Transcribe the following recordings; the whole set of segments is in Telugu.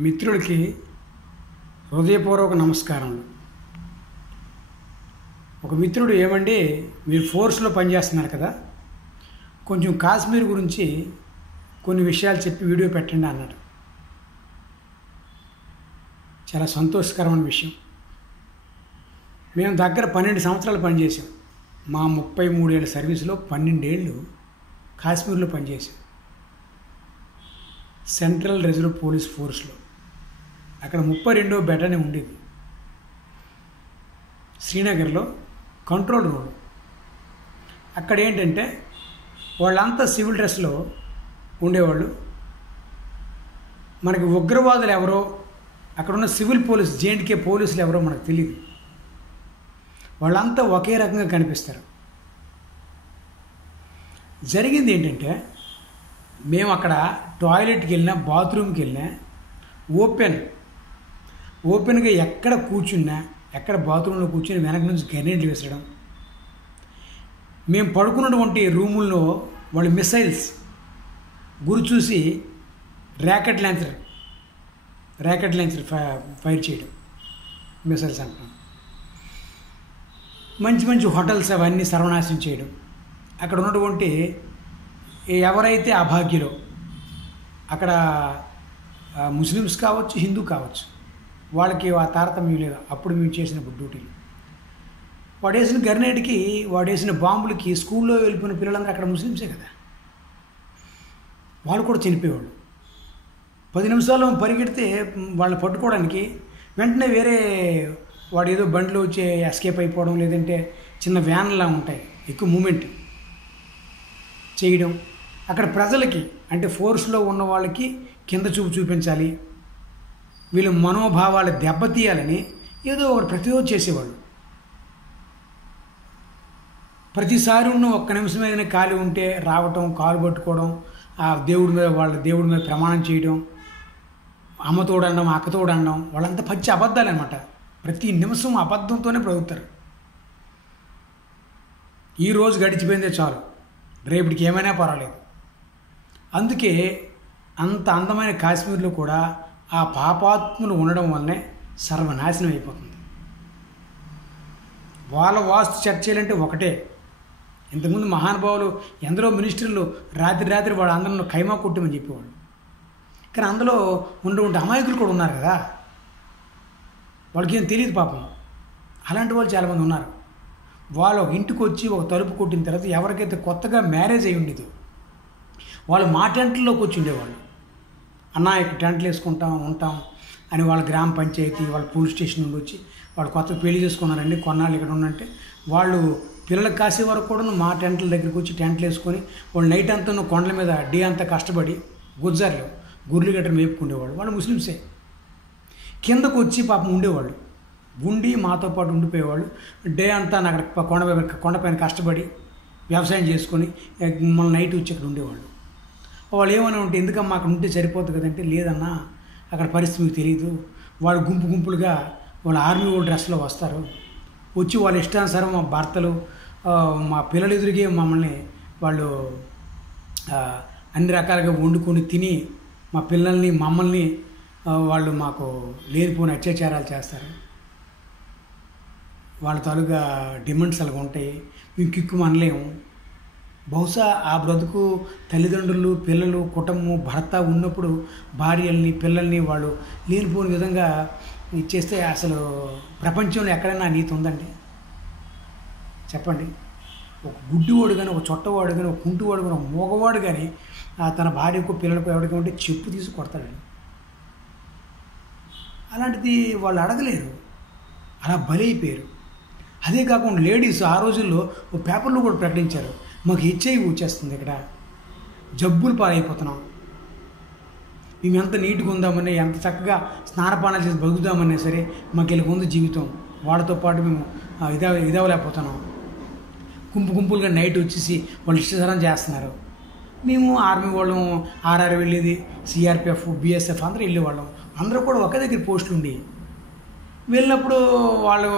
మిత్రులకి హృదయపూర్వక నమస్కారములు. ఒక మిత్రుడు ఏమండి, మీరు ఫోర్స్లో పనిచేస్తున్నారు కదా, కొంచెం కాశ్మీర్ గురించి కొన్ని విషయాలు చెప్పి వీడియో పెట్టండి అన్నాడు. చాలా సంతోషకరమైన విషయం. మేము దగ్గర 12 సంవత్సరాలు పనిచేసాం. మా 33 ఏళ్ళ సర్వీసులో 12 ఏళ్ళు కాశ్మీర్లో పనిచేసాం. సెంట్రల్ రిజర్వ్ పోలీస్ ఫోర్స్లో. అక్కడ 32వ బెటాలియన్ ఉండేది. శ్రీనగర్లో కంట్రోల్ రూమ్. అక్కడ ఏంటంటే వాళ్ళంతా సివిల్ డ్రెస్లో ఉండేవాళ్ళు. మనకి ఉగ్రవాదులు ఎవరో, అక్కడున్న సివిల్ పోలీస్ జేఎండ్కే పోలీసులు ఎవరో మనకు తెలియదు. వాళ్ళంతా ఒకే రకంగా కనిపిస్తారు. జరిగింది ఏంటంటే, మేము అక్కడ టాయిలెట్కి వెళ్ళినా, బాత్రూమ్కి వెళ్ళినా ఓపెన్గా ఎక్కడ కూర్చున్నా, ఎక్కడ బాత్రూంలో కూర్చుని వెనక నుంచి గ్రెనేడ్లు వేసడం, మేము పడుకున్నటువంటి రూముల్లో వాళ్ళు మిసైల్స్ గురి చూసి ర్యాకెట్ లాంచర్ ఫైర్ చేయడం, మిసైల్స్ అంటాం. మంచి మంచి హోటల్స్ అవన్నీ సర్వనాశనం చేయడం. అక్కడ ఉన్నటువంటి ఎవరైతే అభాగ్యులో, అక్కడ ముస్లిమ్స్ కావచ్చు, హిందూ కావచ్చు, వాళ్ళకి ఆ తారతమ్యం లేదు. అప్పుడు మేము చేసినప్పుడు డ్యూటీలు, వాడేసిన గ్రెనేడ్కి, వాడేసిన బాంబులకి స్కూల్లో వెళ్ళిపోయిన పిల్లలందరూ అక్కడ ముస్లిమ్సే కదా, వాళ్ళు కూడా చనిపోయేవాళ్ళు. 10 నిమిషాలు పరిగెడితే వాళ్ళని పట్టుకోవడానికి వెంటనే వేరే వాడు ఏదో బండిలో వచ్చి ఎస్కేప్ అయిపోవడం, లేదంటే చిన్న వ్యాన్లా ఉంటాయి, ఎక్కువ మూమెంట్ చేయడం. అక్కడ ప్రజలకి, అంటే ఫోర్స్లో ఉన్న వాళ్ళకి కింద చూపు చూపించాలి, వీళ్ళ మనోభావాలు దెబ్బతీయాలని ఏదో ఒకటి ప్రతిరోజు చేసేవాళ్ళు. ప్రతిసారి ఉన్న ఒక్క నిమిషం ఏదైనా ఖాళీ ఉంటే రావటం, కాలు పట్టుకోవడం, ఆ వాళ్ళ దేవుడి మీద ప్రమాణం చేయడం, అమ్మతోడనడం, అక్కతోడనడం, వాళ్ళంతా పచ్చి అబద్ధాలు అనమాట. ప్రతి నిమిషం అబద్ధంతోనే బ్రతుకుతారు. ఈరోజు గడిచిపోయిందే చాలు, రేపటికి ఏమైనా పర్వాలేదు. అందుకే అంత అందమైన కాశ్మీర్లో కూడా ఆ పాపాత్ములు ఉండడం వల్లనే సర్వనాశనం అయిపోతుంది. వాళ్ళ వాస్తు చర్చలంటే ఒకటే. ఇంతకుముందు మహానుభావులు ఎందరో మినిస్టర్లు రాత్రి వాడు అందరిలో ఖైమా కొట్టమని చెప్పేవాళ్ళు. కానీ అందులో ఉండే అమాయకులు కూడా ఉన్నారు కదా, వాళ్ళకి ఏం తెలియదు పాపం. అలాంటి వాళ్ళు చాలామంది ఉన్నారు. వాళ్ళు ఒక ఇంటికి వచ్చి ఒక తలుపు కొట్టిన తర్వాత ఎవరికైతే కొత్తగా మ్యారేజ్ అయి ఉండేదో వాళ్ళు మా టెంట్లోకి వచ్చి ఉండేవాళ్ళు. అన్న ఇక్కడ టెంట్లు వేసుకుంటాం ఉంటాం అని వాళ్ళ గ్రామ పంచాయతీ, వాళ్ళ పోలీస్ స్టేషన్ నుండి వచ్చి వాళ్ళు కొత్తగా పెళ్లి చేసుకున్నారండి, కొన్నాళ్ళు ఇక్కడ ఉన్నంటే వాళ్ళు పిల్లలకు కాసే వరకు కూడా మా టెంట్ల దగ్గరికి వచ్చి టెంట్లు వేసుకొని వాళ్ళు నైట్ అంతా కొండల మీద డే అంతా కష్టపడి గుజ్జార్లు గుర్రెలు గట్ర మేపుకుండేవాళ్ళు. వాళ్ళు ముస్లిమ్సే. కిందకు వచ్చి పాపం ఉండేవాళ్ళు, ఉండి మాతో పాటు ఉండిపోయేవాళ్ళు. డే అంతా అక్కడ కొండపైన కష్టపడి వ్యవసాయం చేసుకొని మళ్ళీ నైట్ వచ్చి అక్కడ ఉండేవాళ్ళు. వాళ్ళు ఏమైనా ఉంటే, ఎందుకమ్మా అక్కడ ఉంటే సరిపోతుంది కదంటే, లేదన్నా అక్కడ పరిస్థితి మీకు తెలియదు. వాళ్ళు గుంపులుగా వాళ్ళ ఆర్మీ వాళ్ళ డ్రెస్లో వస్తారు, వచ్చి వాళ్ళ ఇష్టానుసారం మా భర్తలు, మా పిల్లలు ఎదురుగే మమ్మల్ని వాళ్ళు అన్ని రకాలుగా వండుకొని తిని మా పిల్లల్ని మమ్మల్ని వాళ్ళు మాకు లేనిపోని అత్యాచారాలు చేస్తారు. వాళ్ళ తాలూకా డిమాండ్స్ అలాగ ఉంటాయి. మేము కిక్కు అనలేము. బహుశా ఆ బ్రతుకు తల్లిదండ్రులు, పిల్లలు, కుటుంబం, భర్త ఉన్నప్పుడు భార్యల్ని, పిల్లల్ని వాళ్ళు లేనిపోని విధంగా ఇచ్చేస్తే అసలు ప్రపంచంలో ఎక్కడైనా నీతి ఉందండి? చెప్పండి. ఒక గుడ్డివాడు కానీ, ఒక చొట్టవాడు కానీ, ఒక కుంటివాడు కానీ, ఒక మూగవాడు కానీ తన భార్యకు, పిల్లలకు ఎవరికి ఉంటే చెప్పు తీసి కొడతాడండి. అలాంటిది వాళ్ళు అడగలేరు, అలా బలైపోయారు. అదే కాకుండా లేడీస్ ఆ రోజుల్లో ఓ పేపర్లో కూడా ప్రకటించారు, మాకు హెచ్ఐవి వచ్చేస్తుంది, ఇక్కడ జబ్బులు పాలైపోతున్నాం, మేము ఎంత నీట్గా ఉందామని, ఎంత చక్కగా స్నానపానాలు చేసి బతుకుదామన్నా సరే మాకు ఇలా ఉంది జీవితం, వాళ్ళతో పాటు మేము ఇదవలేకపోతున్నాం. గుంపులుగా నైట్ వచ్చేసి వాళ్ళు ఇష్టసరం చేస్తున్నారు. మేము ఆర్మీ వాళ్ళం, ఆర్ఆర్ వెళ్ళేది, సిఆర్పిఎఫ్, బిఎస్ఎఫ్ అందరూ వెళ్ళేవాళ్ళం. అందరూ కూడా ఒకే దగ్గర పోస్టులు ఉండి వెళ్ళినప్పుడు వాళ్ళు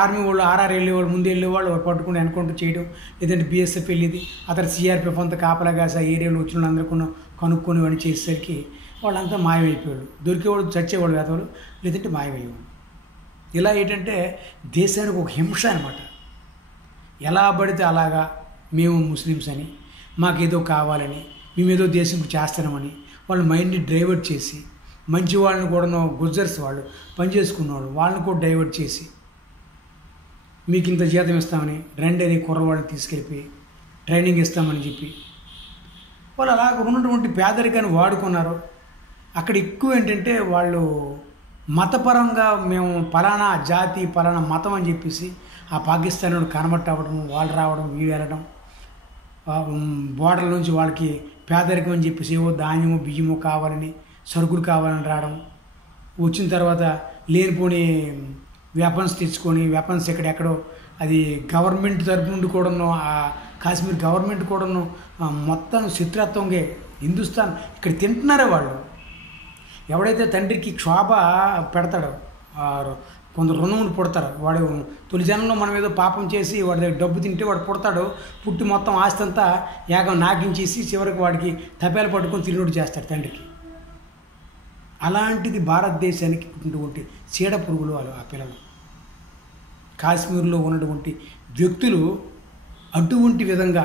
ఆర్మీ వాళ్ళు, ఆర్ఆర్ వెళ్ళేవాళ్ళు, ముందు వెళ్ళేవాళ్ళు పట్టుకుని ఎన్కౌంటర్ చేయడం, లేదంటే బిఎస్ఎఫ్ వెళ్ళేది, అతను సిఆర్పిఎఫ్ అంతా కాపలాగా ఆ ఏరియాలో వచ్చిన వాళ్ళందరూ కనుక్కొని వాడిని చేసేసరికి వాళ్ళంతా మాయమైపోయాడు. దొరికేవాడు చచ్చేవాడు వేదవాళ్ళు, లేదంటే మాయమయ్యేవాడు. ఇలా ఏంటంటే దేశానికి ఒక హింస అనమాట. ఎలా పడితే అలాగా మేము ముస్లిమ్స్ అని, మాకేదో కావాలని, మేమేదో దేశం చేస్తున్నామని వాళ్ళు మైండ్ని డైవర్ట్ చేసి, మంచి వాళ్ళని కూడా గుజ్జర్స్ వాళ్ళు పనిచేసుకున్నవాళ్ళు వాళ్ళని కూడా డైవర్ట్ చేసి, మీకు ఇంత జీతం ఇస్తామని రండి అని కుర్రవాడిని తీసుకెళ్ళిపోయి ట్రైనింగ్ ఇస్తామని చెప్పి వాళ్ళు అలాగ ఉన్నటువంటి పేదరికాన్ని వాడుకున్నారు. అక్కడ ఎక్కువ ఏంటంటే వాళ్ళు మతపరంగా మేము పలానా జాతి పలానా మతం అని చెప్పేసి ఆ పాకిస్తాన్ కన్వర్ట్ అవ్వడం, వాళ్ళు రావడం, వీడు వెళ్ళడం, బోర్డర్ నుంచి వాళ్ళకి పేదరికం అని చెప్పేసి ఏవో ధాన్యము బియ్యము కావాలని, సరుకులు కావాలని రావడం, వచ్చిన తర్వాత లేనిపోని వెపన్స్ తెచ్చుకొని, వెపన్స్ ఎక్కడెక్కడో అది గవర్నమెంట్ తరపు నుండి కూడాను, ఆ కాశ్మీర్ గవర్నమెంట్ కూడాను మొత్తం శత్రుత్వంగా హిందుస్థాన్ ఇక్కడ తింటున్నారే వాళ్ళు. ఎవడైతే తండ్రికి క్షోభ పెడతాడో, కొందరు రుణములు పుడతారు, వాడు తొలి జనంలో మనం ఏదో పాపం చేసి వాడి దగ్గర డబ్బు తింటే వాడు పుడతాడు, పుట్టి మొత్తం ఆస్తి అంతా యాగం నాకించేసి చివరికి వాడికి తపేలు పట్టుకొని తిరిగి చేస్తాడు తండ్రికి. అలాంటిది భారతదేశానికి పుట్టినటువంటి చీడ పురుగులు వాళ్ళు ఆ పిల్లలు. కాశ్మీర్లో ఉన్నటువంటి వ్యక్తులు అటువంటి విధంగా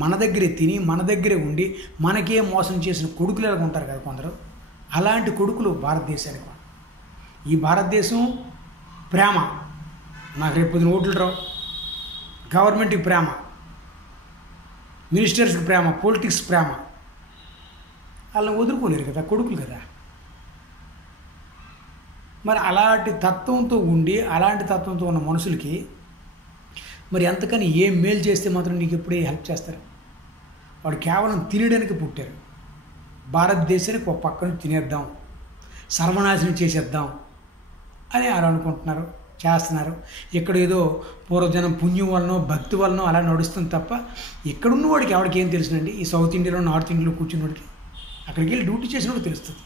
మన దగ్గరే తిని మన దగ్గరే ఉండి మనకే మోసం చేసిన కొడుకులు ఎలా ఉంటారు కదా కొందరు, అలాంటి కొడుకులు భారతదేశానికి. ఈ భారతదేశం ప్రేమ, నాకు రేపు పొద్దున ఓట్లు రావు, గవర్నమెంట్కి ప్రేమ, మినిస్టర్స్కి ప్రేమ, పొలిటిక్స్ ప్రేమ, వాళ్ళని వదులుకోలేరు కదా, కొడుకులు కదా. మరి అలాంటి తత్వంతో ఉండి అలాంటి తత్వంతో ఉన్న మనుషులకి మరి ఎంతకని ఏం మేలు చేస్తే మాత్రం నీకు ఎప్పుడే హెల్ప్ చేస్తారు? వాడు కేవలం తినడానికి పుట్టారు. భారతదేశానికి ఒక పక్కన తినేద్దాం, సర్వనాశనం చేసేద్దాం అని అలా అనుకుంటున్నారు, చేస్తున్నారు. ఇక్కడ ఏదో పూర్వజనం పుణ్యం వలనో భక్తి వలనో అలా నడుస్తుంది తప్ప ఇక్కడున్న వాడికి ఎవరికి ఏం తెలుసునండి? ఈ సౌత్ ఇండియాలో నార్త్ ఇండియాలో కూర్చున్నవాడికి అక్కడికి వెళ్ళి డ్యూటీ చేసినప్పుడు తెలుస్తుంది,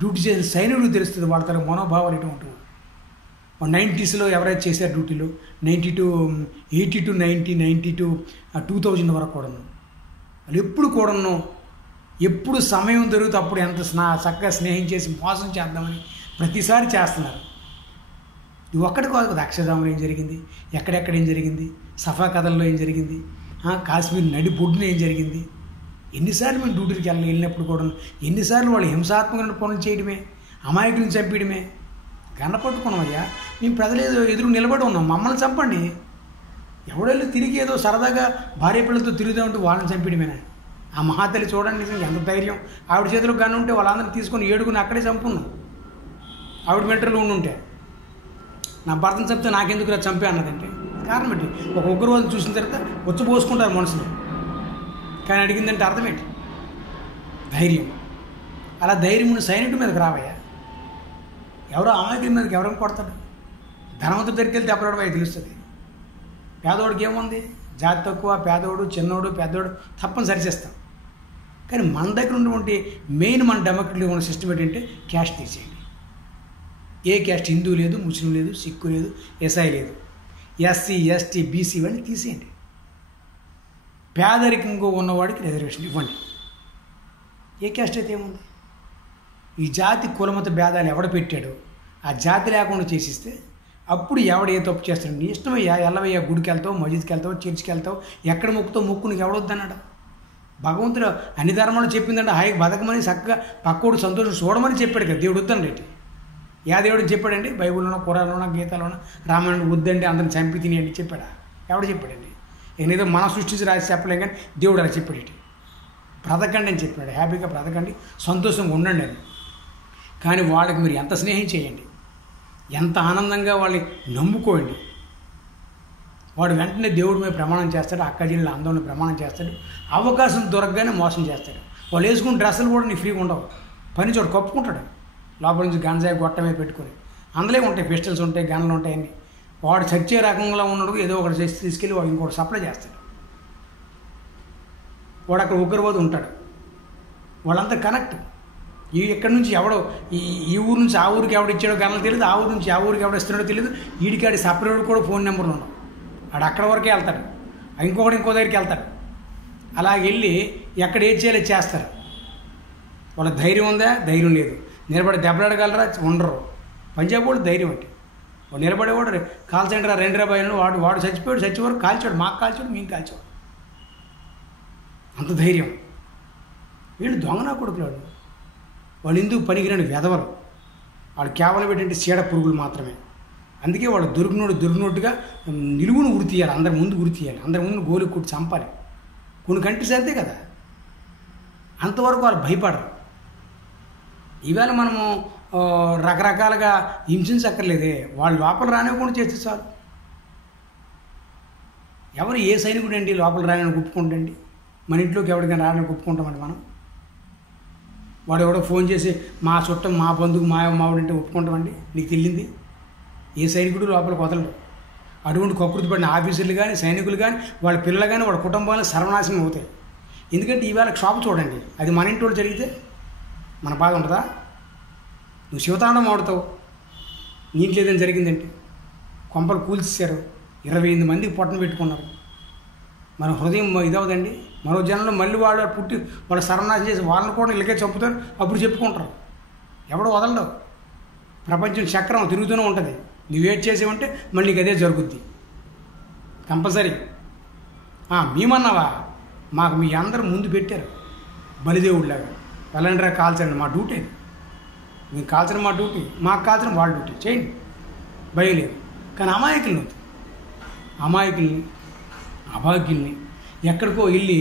డ్యూటీ చేసిన సైనికుడికి తెలుస్తుంది వాళ్ళ తన మనోభావాలు ఎటు ఉంటుంది. 90sలో ఎవరైతే చేశారు డ్యూటీలో, 80 to 90, 90 to 2000 వరకు కూడాను వాళ్ళు ఎప్పుడు కూడాను, ఎప్పుడు సమయం దొరికితే అప్పుడు ఎంత చక్కగా స్నేహం చేసి మోసం చేద్దామని ప్రతిసారి చేస్తున్నారు. ఇది ఒక్కటి కాదు కదా, అక్షరధామంలో ఏం జరిగింది, ఎక్కడెక్కడ ఏం జరిగింది, సఫా కథల్లో ఏం జరిగింది, కాశ్మీర్ నడి బొడ్డున ఏం జరిగింది, ఎన్నిసార్లు మేము డ్యూటీకి వెళ్ళినప్పుడు కూడా ఎన్నిసార్లు వాళ్ళు హింసాత్మకమైన పనులు చేయడమే, అమాయకులను చంపేయడమే. కనపట్టుకున్నామయ్యా, మేము ప్రజలు ఎదురు నిలబడి ఉన్నాం, మమ్మల్ని చంపండి. ఎవడెళ్ళి తిరిగి ఏదో సరదాగా భార్య పిల్లలతో తిరుగుదామంటే వాళ్ళని చంపేయడమేనా? ఆ మహాతల్లి చూడండి, నిజంగా ఎంత ధైర్యం. ఆవిడ చేతిలో గన్ను ఉంటే వాళ్ళందరినీ తీసుకొని ఏడుకుని అక్కడే చంపున్నాం. ఆవిడ మెట్రోలో ఉండుంటే నా భర్తను చంపితే నాకెందుకు రా చంపే అన్నదంటే కారణం ఏంటి? ఒక ఉగ్రవాదం చూసిన తర్వాత వచ్చి పోసుకుంటారు మనుషులు, కానీ అడిగిందంటే అర్థం ఏంటి? ధైర్యం. అలా ధైర్యం ఉన్న సైనికుడి మీదకి రావయ్యా. ఎవరో అమాయకుల మీదకి ఎవరైనా కొడతాడు? ధనవంతుడి దగ్గరికి వెళ్తే అప్పుడు అవి తెలుస్తుంది. పేదోడికి ఏముంది, జాతి తక్కువ, పేదోడు చిన్నోడు పెద్దోడు తప్పనిసరి చేస్తాం. కానీ మన దగ్గర ఉన్నటువంటి మెయిన్ మన డెమోక్రటిక్ ఉన్న సిస్టమ్ ఏంటంటే క్యాస్ట్ తీసేయండి. ఏ క్యాస్ట్, హిందూ లేదు, ముస్లిం లేదు, సిక్కు లేదు, ఎస్ఐ లేదు, ఎస్సీ ఎస్టీ బీసీ ఇవన్నీ తీసేయండి. పేదరికంగా ఉన్నవాడికి రిజర్వేషన్ ఇవ్వండి. ఏ క్యాస్ట్ అయితే ఏముంది? ఈ జాతి కులమత భేదాలు ఎవడ పెట్టాడో ఆ జాతి లేకుండా చేసిస్తే అప్పుడు ఎవడు ఏ తప్పు చేస్తాడు? నీ ఇష్టమయ్యా, ఎల్లవయ్యా, గుడికి వెళ్తావు, మస్జిద్కి వెళ్తావు, చర్చికి వెళ్తావు, ఎక్కడ మొక్కుతావు మొక్కు, నీకు ఎవడొద్దన్నాడు? భగవంతుడు అన్ని ధర్మాలు చెప్పిందంటే హాయిగా బతకమని, చక్కగా పక్కోడు సంతోషం చూడమని చెప్పాడు కదా. దేవుడు వద్దనండి. యా దేవుడు చెప్పాడండి? బైబిల్లోనో, ఖురాన్లోనో, గీతలోనో, రామాయణం వద్దండి అందరిని చంపి తినేయండి చెప్పాడా? ఎవడు చెప్పాడండి? నేనేదో మనం సృష్టించి రాసి చెప్పలేం, కానీ దేవుడు అలా చెప్పాడు. బ్రతకండి అని చెప్పాడు, హ్యాపీగా బ్రతకండి, సంతోషంగా ఉండండి అని. కానీ వాళ్ళకి మీరు ఎంత స్నేహం చేయండి, ఎంత ఆనందంగా వాళ్ళని నమ్ముకోండి, వాడు వెంటనే దేవుడి మీద ప్రమాణం చేస్తాడు, అక్కజీళ్ళ అందరిని ప్రమాణం చేస్తాడు, అవకాశం దొరకగానే మోసం చేస్తాడు. వాళ్ళు వేసుకున్న డ్రెస్సులు కూడా నీకు ఫ్రీగా ఉండవు, పని చోటు కప్పుకుంటాడు, లోపల నుంచి గంజాయి గొట్టమే పెట్టుకొని. అందులో ఉంటాయి పిస్టల్స్ ఉంటాయి, గన్లు ఉంటాయి అన్నీ. వాడు చచ్చే రకంగా ఉన్నాడు, ఏదో ఒకటి చేసి తీసుకెళ్ళి వాడు ఇంకోటి సప్లై చేస్తాడు. వాడు అక్కడ ఉగ్రవాదు ఉంటాడు. వాళ్ళంతా కనెక్ట్. ఈ ఎక్కడి నుంచి ఎవడో ఈ ఊరు నుంచి ఆ ఊరికి ఎవడు ఇచ్చాడో గన్నలు తెలియదు, ఆ ఊరు నుంచి ఆ ఊరికి ఎవడు ఇస్తున్నాడో తెలియదు. వీడికాడి సపరేట్ కూడా ఫోన్ నెంబర్లు ఉండవు. వాడు అక్కడ వరకే వెళ్తాడు, ఇంకొకటి ఇంకో దగ్గరికి వెళ్తాడు. అలా వెళ్ళి ఎక్కడ ఏది చేయాలో చేస్తారు. వాళ్ళ ధైర్యం ఉందా? ధైర్యం లేదు. నిలబడి దెబ్బలాడగలరా? ఉండరు. పంజాబ్ వాళ్ళు ధైర్యం అంటే వాడు నిలబడేవాడు కాల్చండి రా 2 రూపాయలు వాడు చచ్చిపోయాడు, చచ్చేవారు కాల్చాడు, మాకు కాల్చాడు, మేము కాల్చాడు, అంత ధైర్యం. వీళ్ళు దొంగనా కొడుకులు. వాళ్ళు ఎందుకు పనికిరాని వెధవలు. వాళ్ళు కేవలం ఏంటంటే చీడ పురుగులు మాత్రమే. అందుకే వాళ్ళు దొరికినట్టుగా నిలువును ఉరి తీయాలి, అందరి ముందు ఉరి తీయాలి, అందరి ముందు గోలు కొట్టి చంపాలి. కొన్ని కంట్రీస్ అంతే కదా, అంతవరకు వాళ్ళు భయపడరు. ఈవేళ మనము రకరకాలుగా హింసించక్కర్లేదే, వాళ్ళు లోపల రానివ్వకుండా చేస్తే చాలు. ఎవరు ఏ సైనికుడు అండి లోపల రాని ఒప్పుకుంటండి? మన ఇంట్లోకి ఎవరికైనా రాని ఒప్పుకుంటామండి మనం? వాడు ఎవడో ఫోన్ చేసి మా చుట్టం, మా బంధువు, మావిడంటే ఒప్పుకుంటామండి? నీకు తెలియంది ఏ సైనికుడు లోపలికి వదలడు. అటువంటి కకృతి పడిన ఆఫీసర్లు కానీ, సైనికులు కానీ, వాళ్ళ పిల్లలు కానీ, వాళ్ళ కుటుంబాలను సర్వనాశనం అవుతాయి. ఎందుకంటే ఈవేళ క్షోభ చూడండి, అది మన ఇంటి వాళ్ళు జరిగితే మన బాధ ఉంటుందా? నువ్వు శివతాండం ఆడుతావు, నీకు లేదని జరిగిందంటే కొంపలు కూల్చేశారు, 28 మందికి పొట్టను పెట్టుకున్నారు. మన హృదయం ఇదవదండి? మరో జనంలో మళ్ళీ వాళ్ళు పుట్టి వాళ్ళు సర్వనాశం చేసి వాళ్ళని కూడా ఇళ్ళకే చంపుతారు, అప్పుడు చెప్పుకుంటారు. ఎవడో వదలడు. ప్రపంచం చక్రం తిరుగుతూనే ఉంటుంది. నువ్వు వెయిట్ చేసేవంటే మళ్ళీ నీకు అదే జరుగుద్ది కంపల్సరీ. మేమన్నావా? మాకు మీ అందరూ ముందు పెట్టారు బలిదేవుడిలాగా. వెళ్ళండిరా కాల్చండి, మా డ్యూటీ. మీకు కాల్చడం మా డ్యూటీ, మాకు కాల్చడం వాళ్ళ డ్యూటీ. చేయండి, భయం లేదు. కానీ అమాయకుల్ని అభాగ్యుల్ని ఎక్కడికో వెళ్ళి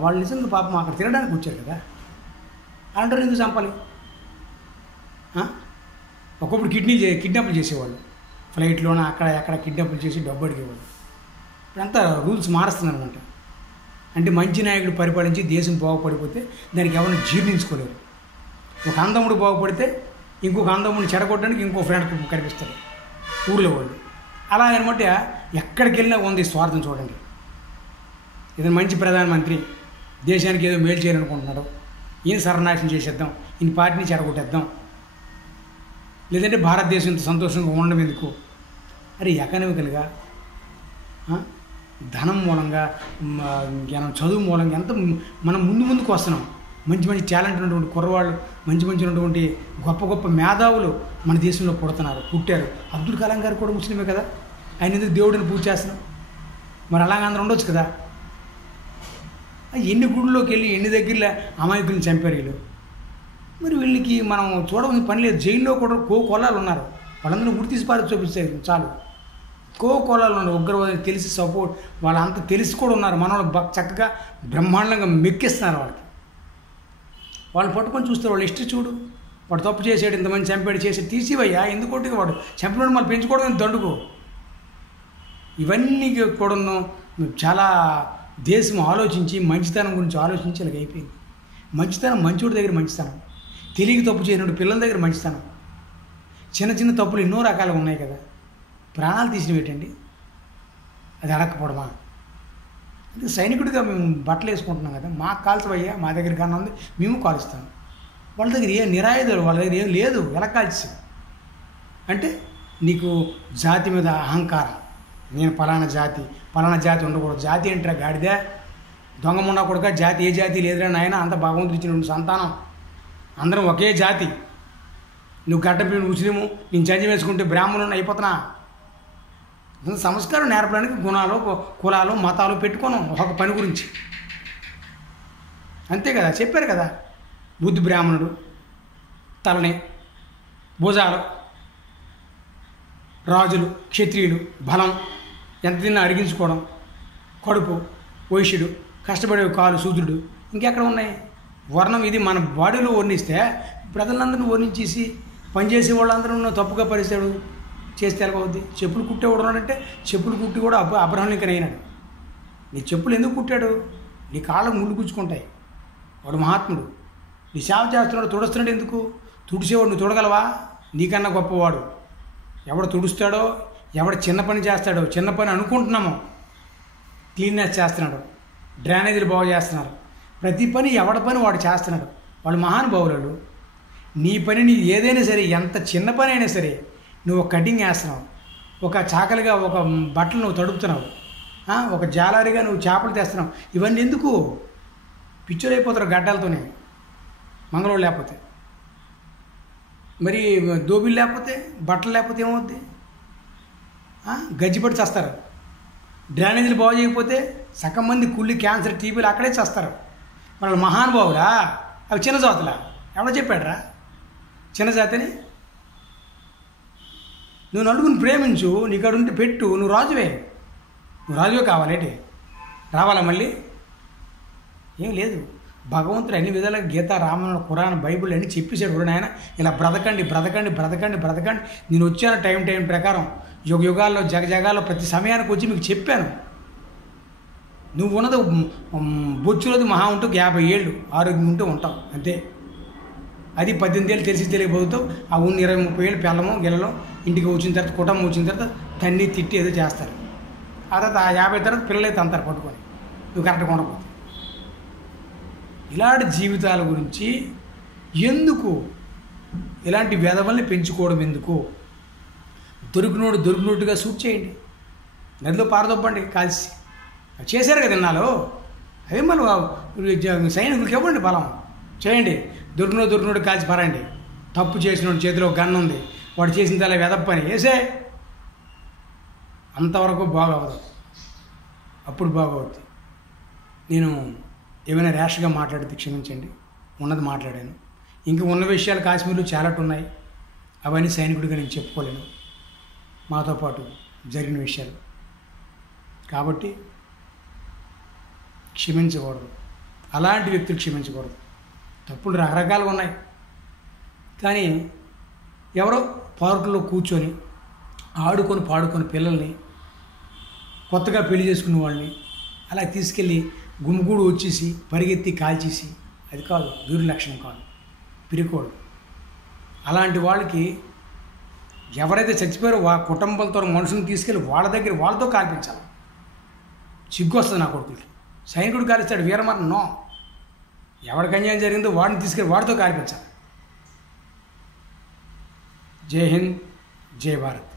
వాళ్ళు నిజంగా పాపం అక్కడ తినడానికి వచ్చారు కదా, అలాంటి ఎందుకు చంపాలి? ఒకప్పుడు కిడ్నాప్లు చేసేవాళ్ళు, ఫ్లైట్లోనే అక్కడ కిడ్నాప్లు చేసి డబ్బు అడిగేవాళ్ళు. ఇప్పుడంతా రూల్స్ మారుస్తుందనమాట. అంటే మంచి నాయకుడు పరిపాలించి దేశం బాగుపడిపోతే దానికి ఎవరిని జీర్ణించుకోలేరు. ఒక అందముడు బాగుపడితే ఇంకొక అందముడిని చెడగొట్టడానికి ఇంకో ఫ్రెండ్ కనిపిస్తాడు ఊళ్ళో వాళ్ళు. అలా అనమాట ఎక్కడికి వెళ్ళినా ఉంది స్వార్థం. చూడండి, ఏదైనా మంచి ప్రధానమంత్రి దేశానికి ఏదో మేలు చేయాలనుకుంటున్నాడు, ఈయన సర్వనాశనం చేసేద్దాం, ఈయన పార్టీని చెడగొట్టేద్దాం, లేదంటే భారతదేశం ఇంత సంతోషంగా ఉండడం ఎందుకు? అరే ఎకనామికల్గా, ధనం మూలంగా, చదువు మూలంగా ఎంత మనం ముందుకు వస్తున్నాం. మంచి టాలెంట్ ఉన్నటువంటి కుర్రవాళ్ళు, మంచి ఉన్నటువంటి గొప్ప మేధావులు మన దేశంలో పుట్టారు. అబ్దుల్ కలాం గారు కూడా ముస్లిమే కదా, ఆయన ఎందుకు దేవుడిని పూజ చేస్తున్నాం? మరి అలాగే అందరూ ఉండొచ్చు కదా. ఎన్ని గుడిలోకి వెళ్ళి ఎన్ని దగ్గరలో అమాయకుల్ని చంపారు వీళ్ళు. మరి వీళ్ళకి మనం చూడవలసిన పని లేదు. జైల్లో కూడా కోలాలు ఉన్నారు, వాళ్ళందరూ గుర్తు తీసి పారి చూపిస్తారు చాలు. కోలాలు ఉన్నారు, ఉగ్రవాదం తెలిసి సపోర్ట్, వాళ్ళంతా తెలిసి కూడా ఉన్నారు. మన వాళ్ళు చక్కగా బ్రహ్మాండంగా మెక్కిస్తున్నారు వాళ్ళకి. వాళ్ళు పట్టుకొని చూస్తారు, వాళ్ళు హిస్టరీ చూడు, వాడు తప్పు చేసాడు, ఇంతమంది చంపాడు, చేసి తీసివయ్యా, ఎందుకోటి వాడు చంపినాడు మళ్ళీ పెంచుకోవడం దండుకో. ఇవన్నీ కూడా చాలా దేశం ఆలోచించి మంచితనం గురించి ఆలోచించి అలాగ అయిపోయింది. మంచితనం మంచోడి దగ్గర మంచితనం, తెలియక తప్పు చేయనప్పుడు పిల్లల దగ్గర మంచితనం. చిన్న తప్పులు ఎన్నో రకాలుగా ఉన్నాయి కదా. ప్రాణాలు తీసినవి ఏంటండి? అది అడగకపోవడమా? అది సైనికుడిగా మేము బట్టలు వేసుకుంటున్నాం కదా, మాకు కాల్చవయ్యా, మా దగ్గర కన్నా ఉంది, మేము కాలుస్తాం. వాళ్ళ దగ్గర ఏం నిరాయుధాలు, వాళ్ళ దగ్గర ఏం లేదు, ఎలా కాల్చి అంటే నీకు జాతి మీద అహంకారం. నేను పలానా జాతి ఉండకూడదు. జాతి ఏంట్రా గాడిదే, దొంగ మొండా కొడుక, జాతి ఏ జాతి లేదురా నాయన, అంత భగవంతుడు ఇచ్చిన సంతానం, అందరం ఒకే జాతి. నువ్వు గడ్డపి ముస్లిము, నేను చంచి వేసుకుంటే బ్రాహ్మణుని అయిపోతున్నా. సంస్కారం నేర్పడానికి గుణాలు, కులాలు, మతాలు పెట్టుకోను ఒక పని గురించి, అంతే కదా. చెప్పారు కదా, బుద్ధి బ్రాహ్మణుడు, తలని, భుజాలు, రాజులు, క్షత్రియులు, బలం, ఎంత తిన్నా అరిగించుకోవడం, కడుపు, వైశ్యుడు, కష్టపడే కాలు, శూద్రుడు, ఇంకెక్కడ ఉన్నాయి వర్ణం. ఇది మన బాడీలో వర్ణిస్తే ప్రజలందరినీ వర్ణించేసి పనిచేసే వాళ్ళందరూ తప్పుగా పరిస్తాడు చేస్తే ఎలాగవుద్ది? చెప్పులు కుట్టేవాడు ఉన్నాడంటే చెప్పులు కుట్టి కూడా అబ్రహం లింకన్ అయినాడు. నీ చెప్పులు ఎందుకు కుట్టాడు? నీ కాళ్ళకు ముళ్ళు గుచ్చుకుంటాయి. వాడు మహాత్ముడు. నీ సేవ చేస్తున్నాడు, తుడుస్తున్నాడు ఎందుకు? తుడిసేవాడు నువ్వు తుడగలవా? నీకన్నా గొప్పవాడు. ఎవడు తుడుస్తాడో, ఎవడు చిన్న పని చేస్తాడో, చిన్న పని అనుకుంటున్నామో, క్లీన్నెస్ చేస్తున్నాడు, డ్రైనేజీలు బాగు చేస్తున్నారు, ప్రతి పని ఎవడి పని వాడు చేస్తున్నాడు. వాళ్ళు మహానుభావులు. నీ పని నీ ఏదైనా సరే, ఎంత చిన్న పని అయినా సరే, నువ్వు ఒక కటింగ్ వేస్తున్నావు, ఒక చాకలిగా ఒక బట్టలు నువ్వు తడుపుతున్నావు, ఒక జాలారిగా నువ్వు చేపలు తెస్తున్నావు. ఇవన్నీ ఎందుకు? పిచ్చోడు అయిపోతారు గడ్డలతోనే. మంగళవాడు లేకపోతే. మరి దోబీలు లేకపోతే, బట్టలు లేకపోతే ఏమవుద్ది? గజ్జిపడి చేస్తారు. డ్రైనేజీలు బాగు చేయకపోతే సగం మంది కుళ్ళి క్యాన్సర్, టీబీలు అక్కడే చేస్తారు. వాళ్ళు మహానుభావులా? అవి చిన్న జాతులా? ఎవడో చెప్పాడరా చిన్న జాతిని? నువ్వు నలుగురిని ప్రేమించు, నీకు ఉంటే పెట్టు, నువ్వు రాజువే. నువ్వు రాజువే కావాలేంటి? రావాలా మళ్ళీ? ఏం లేదు. భగవంతుడు అన్ని విధాలుగా గీత, రామాయణం, ఖురాన్, బైబిల్ అన్నీ చెప్పేశాడు కూడా. నాయన ఇలా బ్రతకండి బ్రతకండి బ్రతకండి బ్రతకండి. నేను వచ్చాను టైం ప్రకారం, యుగాల్లో జగజగాల్లో ప్రతి సమయానికి వచ్చి మీకు చెప్పాను. నువ్వు ఉన్నది బొచ్చులోది మహా ఉంటూ 50 ఏళ్ళు ఆరోగ్యం ఉంటూ ఉంటావు అంతే. అది 18 ఏళ్ళు తెలిసి తెలియబోతావు. ఆ ఉన్న 20-30 ఏళ్ళు పిల్లమో గిల్లలో ఇంటికి వచ్చిన తర్వాత, కుటుంబం వచ్చిన తర్వాత తన్ని తిట్టి ఏదో చేస్తారు. ఆ తర్వాత 50 తర్వాత పిల్లలైతే అంటారు పట్టుకొని, నువ్వు కరెక్ట్గా ఉండకపోతే. ఇలాంటి జీవితాల గురించి ఎందుకు? ఇలాంటి వెధవల్ని పెంచుకోవడం ఎందుకు? దొరికినట్టుగా సూట్ చేయండి, నదిలో పారదొబ్బండి కాల్చి. చేశారు కదా ఇన్నాళ్ళు. అదే మనం సైనికులకి ఇవ్వండి బలం, చేయండి. దొరికినోడు కాల్చి పారండి. తప్పు చేసిన చేతిలో గన్ ఉంది, వాడు చేసిన తల వెదప్పని వేసే. అంతవరకు బాగవదు, అప్పుడు బాగవుద్ది. నేను ఏమైనా ర్యాష్గా మాట్లాడితే క్షమించండి, ఉన్నది మాట్లాడాను. ఇంకా ఉన్న విషయాలు కాశ్మీర్లో చాలా ఉన్నాయి, అవన్నీ సైనికుడిగా నేను చెప్పుకోలేను, మాతో పాటు జరిగిన విషయాలు. కాబట్టి క్షమించకూడదు, అలాంటి వ్యక్తులు క్షమించకూడదు. తప్పులు రకరకాలుగా ఉన్నాయి. కానీ ఎవరో పార్కులో కూర్చొని ఆడుకొని పాడుకొని పిల్లల్ని, కొత్తగా పెళ్లి చేసుకున్న వాళ్ళని అలా తీసుకెళ్ళి గుమ్మిగూడు వచ్చేసి పరిగెత్తి కాల్చేసి, అది కాదు, వీరు లక్షణం కాదు, పిరికోడు. అలాంటి వాళ్ళకి ఎవరైతే చచ్చిపోయారో కుటుంబంతో మనుషులను తీసుకెళ్ళి వాళ్ళ దగ్గర వాళ్ళతో కాల్పించాలి. సిగ్గు వస్తుంది నా కొడుకులకి. సైనికుడు కాల్స్తాడు వీరమరణం, నో. ఎవరికి అన్యాయం జరిగిందో వాడిని తీసుకెళ్ళి వాడితో కాల్పించాలి. జై హింద్, జై భారత్.